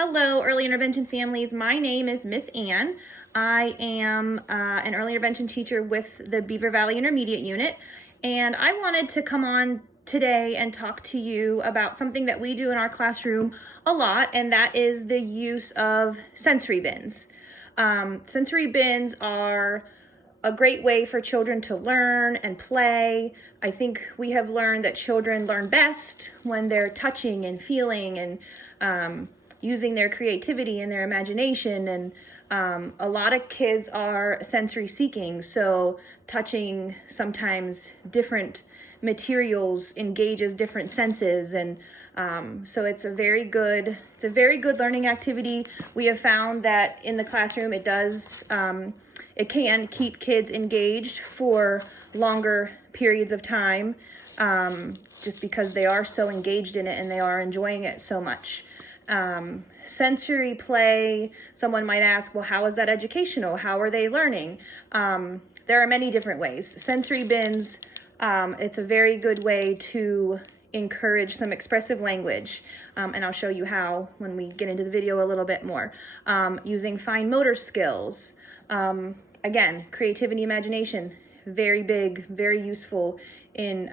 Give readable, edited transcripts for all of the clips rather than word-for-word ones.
Hello, early intervention families. My name is Miss Ann. I am an early intervention teacher with the Beaver Valley Intermediate Unit, and I wanted to come on today and talk to you about something that we do in our classroom a lot, and that is the use of sensory bins. Sensory bins are a great way for children to learn and play. I think we have learned that children learn best when they're touching and feeling and using their creativity and their imagination. And a lot of kids are sensory seeking, so touching sometimes different materials engages different senses, and so it's a very good learning activity. We have found that in the classroom it can keep kids engaged for longer periods of time, just because they are so engaged in it and they are enjoying it so much. Sensory play, someone might ask, well, how is that educational? How are they learning? There are many different ways. Sensory bins, it's a very good way to encourage some expressive language, and I'll show you how when we get into the video a little bit more. Using fine motor skills, again, creativity, imagination, very big, very useful in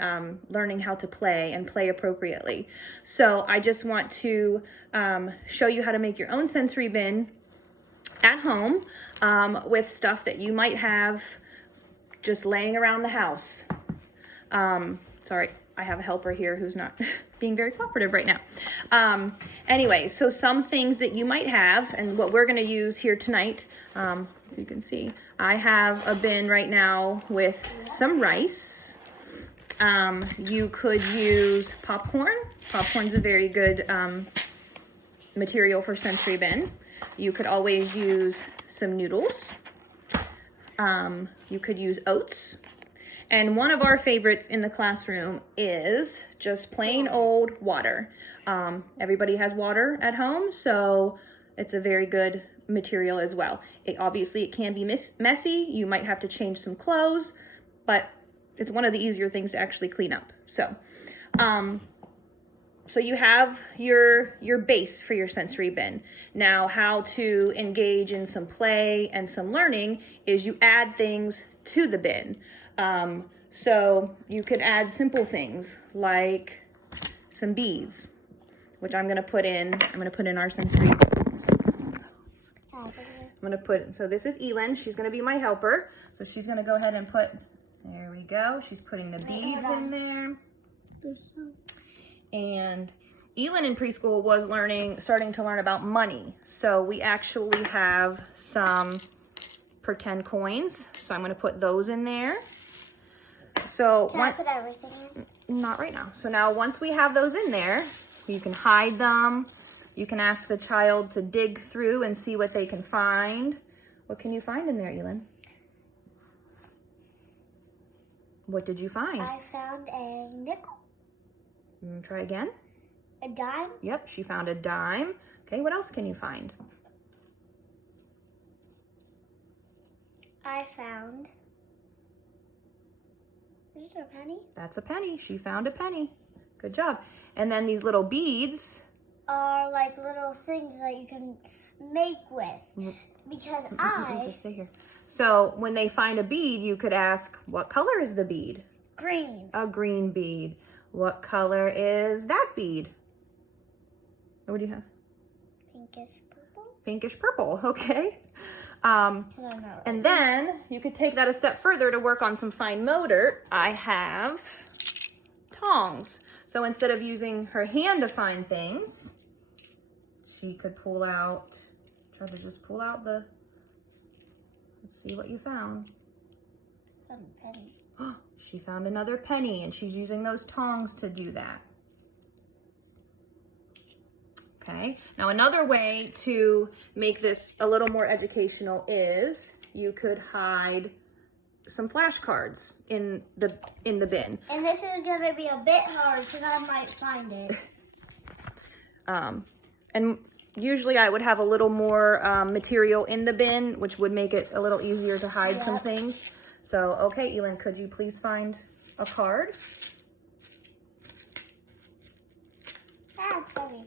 learning how to play and play appropriately. So I just want to show you how to make your own sensory bin at home with stuff that you might have just laying around the house. Sorry, I have a helper here who's not being very cooperative right now. Anyway, so some things that you might have, and what we're going to use here tonight, you can see, I have a bin right now with some rice. You could use popcorn. Popcorn's a very good material for sensory bin. You could always use some noodles. You could use oats. And one of our favorites in the classroom is just plain old water. Everybody has water at home, so it's a very good material as well. Obviously, it can be messy. You might have to change some clothes, but it's one of the easier things to actually clean up. So you have your base for your sensory bin. Now, how to engage in some play and some learning is you add things to the bin. So you could add simple things like some beads, which I'm going to put in our sensory bins. So this is Elin. She's going to be my helper. So she's going to go ahead and there we go. She's putting the beads in there. And Elin in preschool was starting to learn about money. So we actually have some pretend coins. So I'm going to put those in there. So Can I put everything in? Not right now. So now once we have those in there, you can hide them. You can ask the child to dig through and see what they can find. What can you find in there, Elin? What did you find? I found a nickel. Try again. A dime. Yep, she found a dime. Okay, what else can you find? I found... Is this a penny? That's a penny. She found a penny. Good job. And then these little beads are like little things that you can make with. Because just stay here. So when they find a bead, you could ask, what color is the bead? Green. A green bead. What color is that bead? What do you have? Pinkish purple. Pinkish purple, okay. And then you could take that a step further to work on some fine motor. I have tongs. So instead of using her hand to find things, she could try to just pull out let's see what you found. Penny. She found another penny, and she's using those tongs to do that. Okay, now another way to make this a little more educational is you could hide some flashcards in the bin. And this is going to be a bit hard because I might find it. And usually I would have a little more material in the bin, which would make it a little easier to hide some things. So, okay, Elin, could you please find a card? Ah, funny.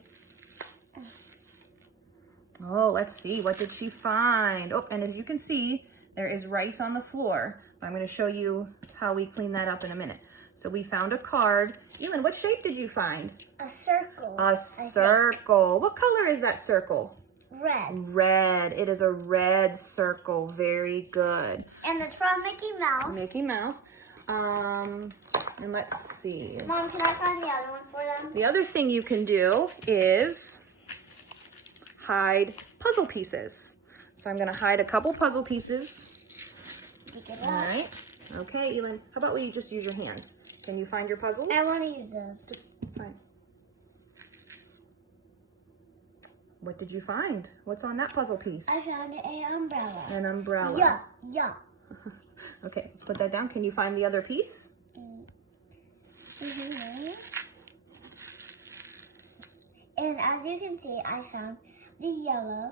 Oh, let's see. What did she find? Oh, and as you can see, there is rice on the floor. I'm going to show you how we clean that up in a minute. So we found a card. Elin, what shape did you find? A circle. A circle. What color is that circle? Red. Red. It is a red circle. Very good. And it's from Mickey Mouse. Mickey Mouse. And let's see. Mom, can I find the other one for them? The other thing you can do is hide puzzle pieces. So I'm going to hide a couple puzzle pieces. All right. Okay, Elin, how about you just use your hands? Can you find your puzzle? I want to use those. Just fine. What did you find? What's on that puzzle piece? I found an umbrella. An umbrella. Yeah, yeah. Okay, let's put that down. Can you find the other piece? Mm-hmm. And as you can see, I found the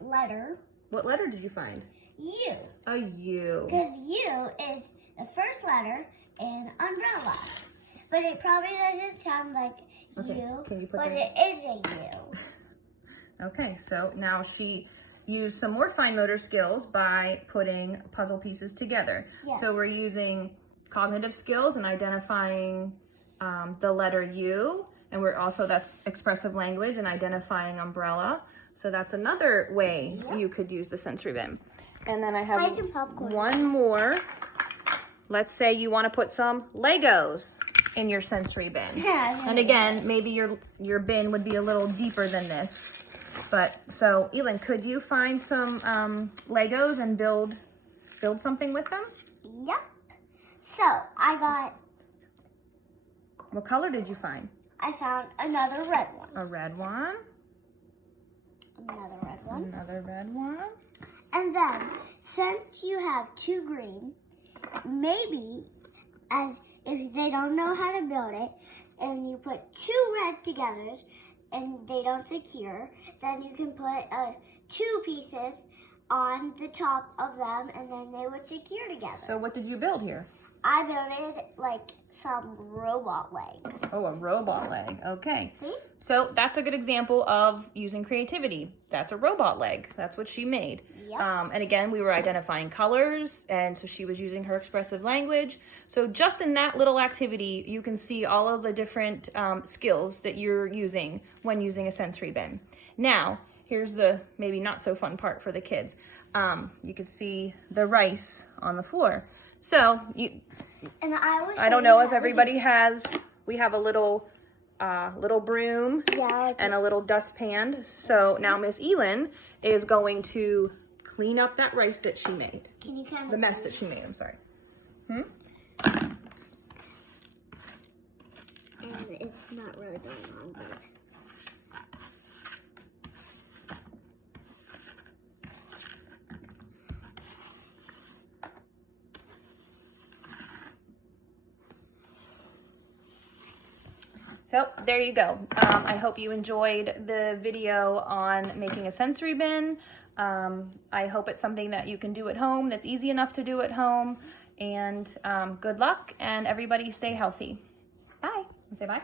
letter. What letter did you find? U. A U. Because U is the first letter in umbrella. But it probably doesn't sound like U, can you put but that? it is a U. Okay, so now she used some more fine motor skills by putting puzzle pieces together. Yes. So we're using cognitive skills and identifying the letter U, and we're also, that's expressive language and identifying umbrella. So that's another way you could use the sensory bin. And then I have one more. Let's say you want to put some Legos in your sensory bin. And again, maybe your bin would be a little deeper than this. But so Elin, could you find some Legos and build something with them? Yep. So I got. What color did you find? I found another red one. A red one. Another red one. Another red one. And then, since you have two green, maybe as if they don't know how to build it, and you put two red together, and they don't secure, then you can put two pieces on the top of them, and then they would secure together. So what did you build here? I built like some robot legs. Oh, a robot leg. Okay. See? So that's a good example of using creativity. That's a robot leg. That's what she made. Yep. And again, we were identifying colors, and so she was using her expressive language. So just in that little activity, you can see all of the different skills that you're using when using a sensory bin. Now, here's the maybe not so fun part for the kids. You can see the rice on the floor. So I don't know if everybody has. We have a little broom and a little dustpan. So now Miss Elin is going to clean up that rice that she made. Can you kind of the mess that she made? I'm sorry. And it's not really going on, but. So there you go. I hope you enjoyed the video on making a sensory bin. I hope it's something that you can do at home, that's easy enough to do at home. And good luck, and everybody stay healthy. Bye. Say bye.